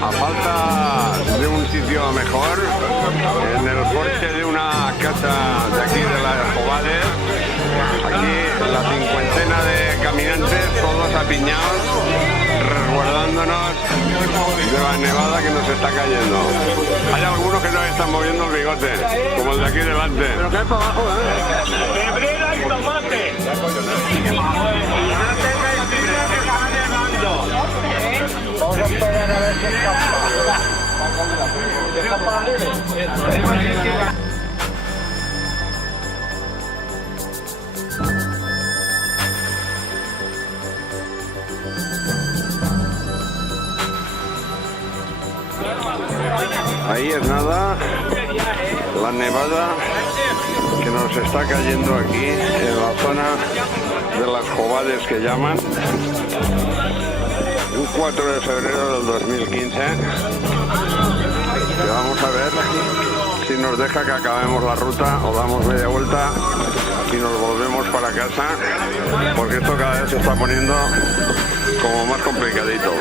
A falta de un sitio mejor, en el porche de una casa de aquí de las Jobades, aquí la cincuentena de caminantes, todos apiñados, resguardándonos de la nevada que nos está cayendo. Hay algunos que nos están moviendo el bigote, como el de aquí delante. Pero que es para abajo, ¿eh? Febrera y tomate. Vamos a esperar a ver si escapa. Ahí es nada, la nevada que nos está cayendo aquí en la zona de las Jobades que llaman. Un 4 de febrero del 2015. Que vamos a ver si nos deja que acabemos la ruta o damos media vuelta y nos volvemos para casa, porque esto cada vez se está poniendo como más complicadito.